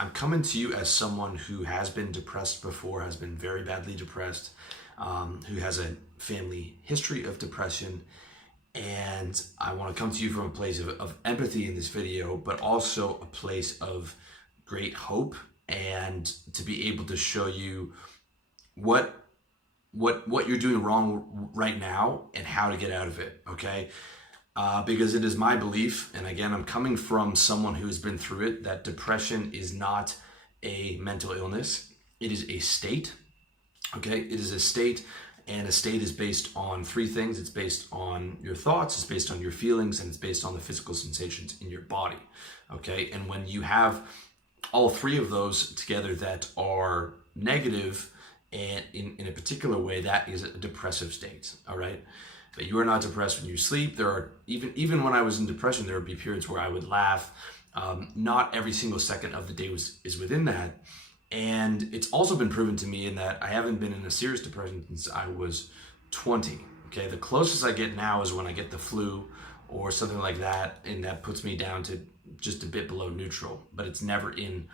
I'm coming to you as someone who has been depressed before, has been very badly depressed, who has a family history of depression. And I want to come to you from a place of empathy in this video, but also a place of great hope, and to be able to show you what you're doing wrong right now and how to get out of it, okay? Because it is my belief, and again, I'm coming from someone who has been through it, that depression is not a mental illness. It is a state, okay? It is a state, and a state is based on three things. It's based on your thoughts, it's based on your feelings, and it's based on the physical sensations in your body, okay? And when you have all three of those together that are negative and in a particular way, that is a depressive state, all right? But you are not depressed when you sleep. There are, even when I was in depression, there would be periods where I would laugh. Not every single second of the day is within that. And it's also been proven to me in that I haven't been in a serious depression since I was 20, okay? The closest I get now is when I get the flu or something like that, and that puts me down to just a bit below neutral, but it's never in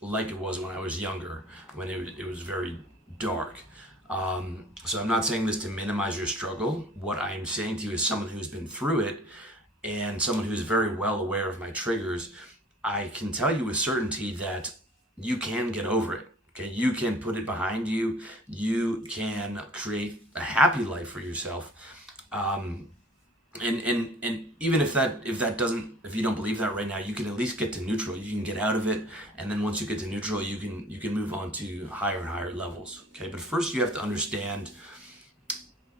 like it was when I was younger, when it was very dark. So I'm not saying this to minimize your struggle. What I'm saying to you is someone who's been through it and someone who's very well aware of my triggers. I can tell you with certainty that you can get over it, okay? You can put it behind you. You can create a happy life for yourself. And even if you don't believe that right now, you can at least get to neutral. You can get out of it, and then once you get to neutral, you can move on to higher and higher levels. Okay, but first you have to understand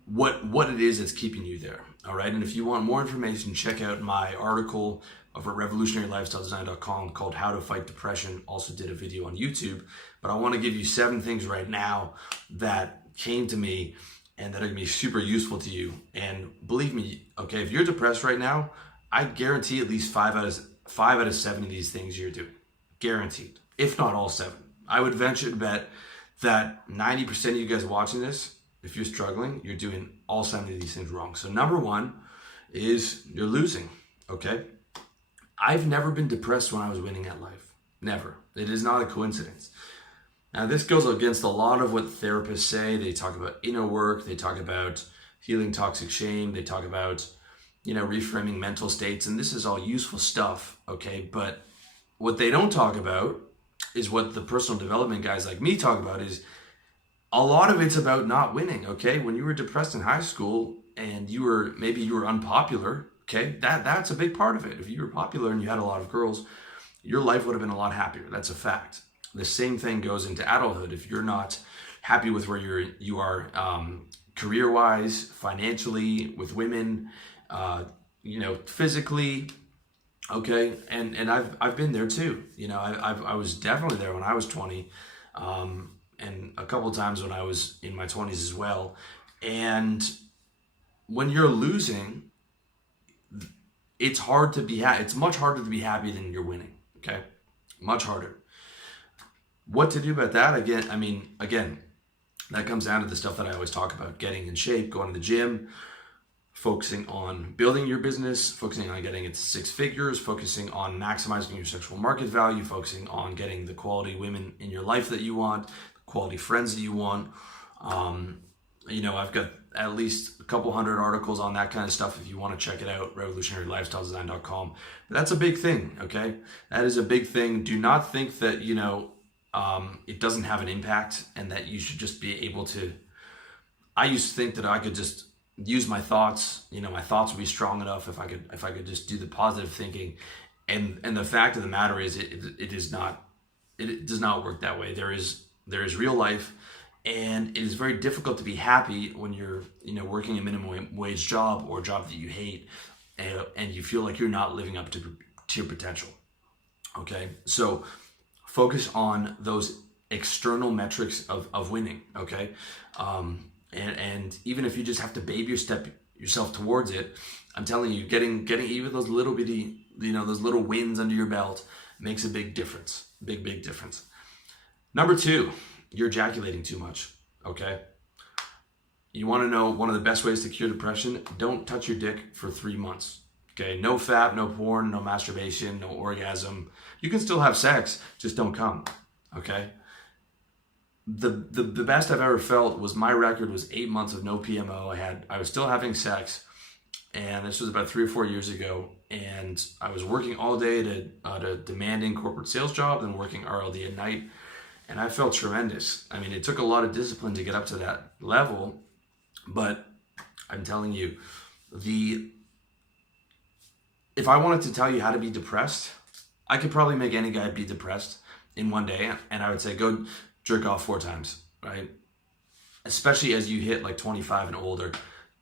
what it is that's keeping you there. All right, and if you want more information, check out my article over at revolutionarylifestyledesign.com called "How to Fight Depression." Also did a video on YouTube, but I want to give you 7 things right now that came to me and that are gonna be super useful to you. And believe me, okay, if you're depressed right now, I guarantee at least 5 out of 7 of these things you're doing. Guaranteed. If not all 7. I would venture to bet that 90% of you guys watching this, if you're struggling, you're doing all 7 of these things wrong. So number 1 is you're losing, okay? I've never been depressed when I was winning at life. Never. It is not a coincidence. Now, this goes against a lot of what therapists say. They talk about inner work. They talk about healing toxic shame. They talk about, reframing mental states. And this is all useful stuff, okay? But what they don't talk about is what the personal development guys like me talk about, is a lot of it's about not winning, okay? When you were depressed in high school and maybe you were unpopular, okay? That's a big part of it. If you were popular and you had a lot of girls, your life would have been a lot happier. That's a fact. The same thing goes into adulthood. If you're not happy with where you are career-wise, financially, with women, physically, okay, and I've been there too. I was definitely there when I was 20, and a couple of times when I was in my 20s as well. And when you're losing, it's hard to be it's much harder to be happy than you're winning. Okay, much harder. What to do about that? Again, that comes down to the stuff that I always talk about: getting in shape, going to the gym, focusing on building your business, focusing on getting it to 6 figures, focusing on maximizing your sexual market value, focusing on getting the quality women in your life that you want, quality friends that you want. I've got at least a couple hundred articles on that kind of stuff if you want to check it out, revolutionarylifestyledesign.com. That's a big thing, okay? That is a big thing. Do not think that, it doesn't have an impact and that you should just be able to. I used to think that I could just use my thoughts, my thoughts would be strong enough if I could just do the positive thinking. And the fact of the matter is it does not work that way. There is real life, and it is very difficult to be happy when you're working a minimum wage job or a job that you hate, and you feel like you're not living up to your potential. Okay, so focus on those external metrics of winning. Okay, and even if you just have to baby step yourself towards it, I'm telling you, getting even those little bitty, those little wins under your belt makes a big difference. Big difference. Number 2, you're ejaculating too much, okay? You want to know one of the best ways to cure depression? Don't touch your dick for 3 months, Okay, no fap, no porn, no masturbation, no orgasm. You can still have sex, just don't come. Okay. The best I've ever felt was my record was 8 months of no PMO. I was still having sex, and this was about 3 or 4 years ago. And I was working all day at a demanding corporate sales job, and working RLD at night, and I felt tremendous. I mean, it took a lot of discipline to get up to that level, but I'm telling you, if I wanted to tell you how to be depressed, I could probably make any guy be depressed in one day, and I would say go jerk off 4 times, right? Especially as you hit like 25 and older.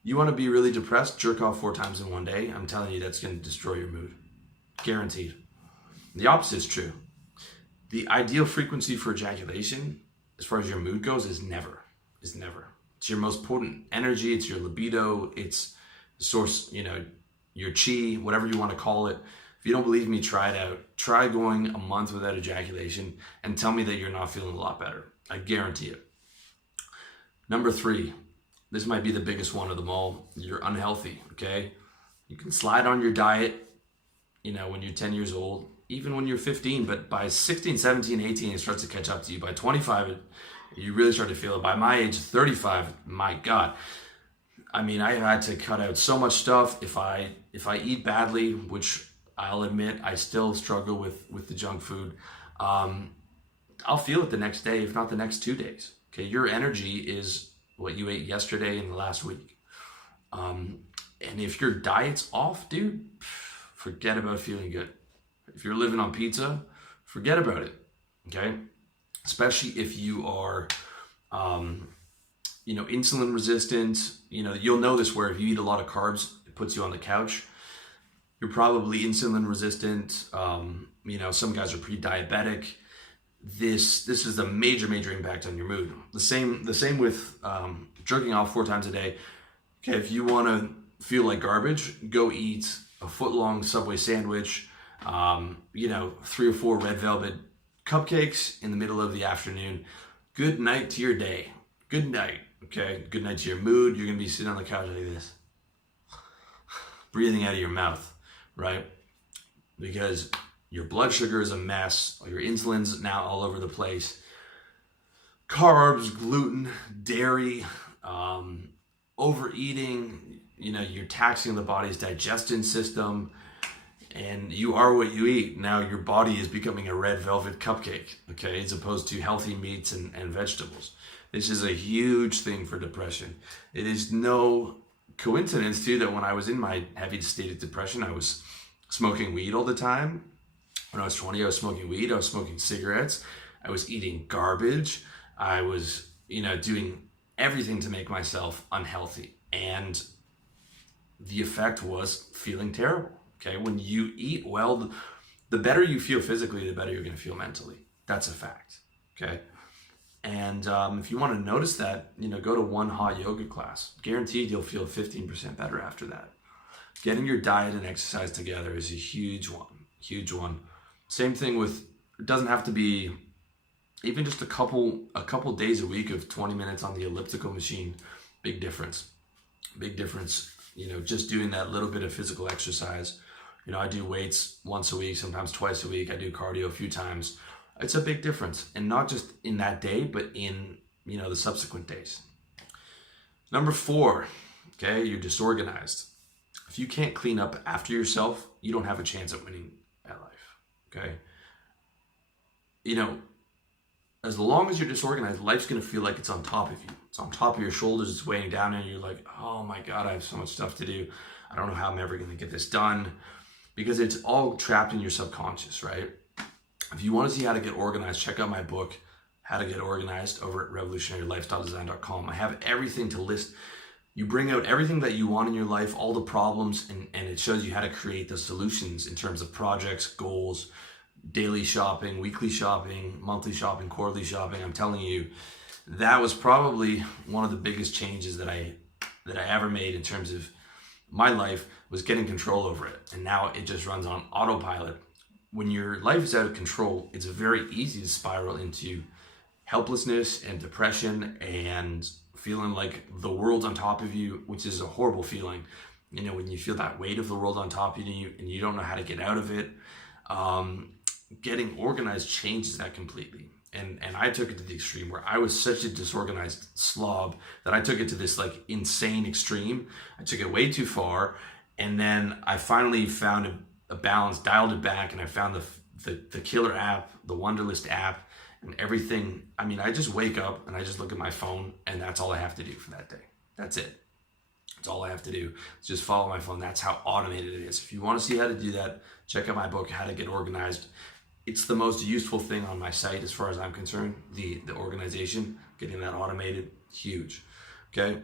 You want to be really depressed, jerk off 4 times in one day. I'm telling you, that's going to destroy your mood. Guaranteed. The opposite is true. The ideal frequency for ejaculation, as far as your mood goes, is never. It's your most potent energy. It's your libido. It's the source, your chi, whatever you want to call it. If you don't believe me, try it out. Try going a month without ejaculation and tell me that you're not feeling a lot better. I guarantee it. Number 3, this might be the biggest one of them all. You're unhealthy, okay? You can slide on your diet, when you're 10 years old, even when you're 15, but by 16, 17, 18, it starts to catch up to you. By 25, you really start to feel it. By my age, 35, my God. I mean, I had to cut out so much stuff. If I eat badly, which I'll admit I still struggle with the junk food, I'll feel it the next day, if not the next 2 days. Okay, your energy is what you ate yesterday and the last week. And if your diet's off, dude, forget about feeling good. If you're living on pizza, forget about it. Okay, especially if you are, insulin resistant. You'll know this where if you eat a lot of carbs, it puts you on the couch. You're probably insulin resistant. Some guys are pre-diabetic. This is a major impact on your mood. The same with jerking off 4 times a day. Okay, if you want to feel like garbage, go eat a foot-long Subway sandwich, 3 or 4 red velvet cupcakes in the middle of the afternoon. Good night to your day. Good night, okay? Good night to your mood. You're going to be sitting on the couch like this, breathing out of your mouth, right? Because your blood sugar is a mess. Your insulin's now all over the place. Carbs, gluten, dairy, overeating, you're taxing the body's digestion system, and you are what you eat. Now your body is becoming a red velvet cupcake, okay, as opposed to healthy meats and vegetables. This is a huge thing for depression. It is no coincidence, too, that when I was in my heavy state of depression, I was smoking weed all the time. When I was 20, I was smoking weed. I was smoking cigarettes. I was eating garbage. I was, doing everything to make myself unhealthy. And the effect was feeling terrible. Okay, when you eat well, the better you feel physically, the better you're going to feel mentally. That's a fact. Okay. And if you want to notice that, go to one hot yoga class. Guaranteed you'll feel 15% better after that. Getting your diet and exercise together is a huge one. Same thing with, it doesn't have to be even just a couple days a week of 20 minutes on the elliptical machine. Big difference. Just doing that little bit of physical exercise. I do weights once a week, sometimes twice a week. I do cardio a few times. It's a big difference, and not just in that day, but in, the subsequent days. Number 4, okay, you're disorganized. If you can't clean up after yourself, you don't have a chance at winning at life, okay? As long as you're disorganized, life's going to feel like it's on top of you. It's on top of your shoulders, it's weighing down, and you're like, oh my God, I have so much stuff to do. I don't know how I'm ever going to get this done, because it's all trapped in your subconscious, right? If you want to see how to get organized, check out my book, How to Get Organized, over at revolutionarylifestyledesign.com. I have everything to list. You bring out everything that you want in your life, all the problems, and it shows you how to create the solutions in terms of projects, goals, daily shopping, weekly shopping, monthly shopping, quarterly shopping. I'm telling you, that was probably one of the biggest changes that I ever made in terms of my life, was getting control over it. And now it just runs on autopilot. When your life is out of control, it's very easy to spiral into helplessness and depression and feeling like the world's on top of you, which is a horrible feeling. you know, when you feel that weight of the world on top of you and you don't know how to get out of it, getting organized changes that completely. And I took it to the extreme where I was such a disorganized slob that I took it to this like insane extreme. I took it way too far. And then I finally found a balance, dialed it back, and I found the killer app, the Wunderlist app, and everything. I mean, I just wake up and I just look at my phone, and that's all I have to do for that day. That's it. That's all I have to do. Just follow my phone. That's how automated it is. If you want to see how to do that, check out my book, How to Get Organized. It's the most useful thing on my site as far as I'm concerned. The organization, getting that automated, huge. Okay.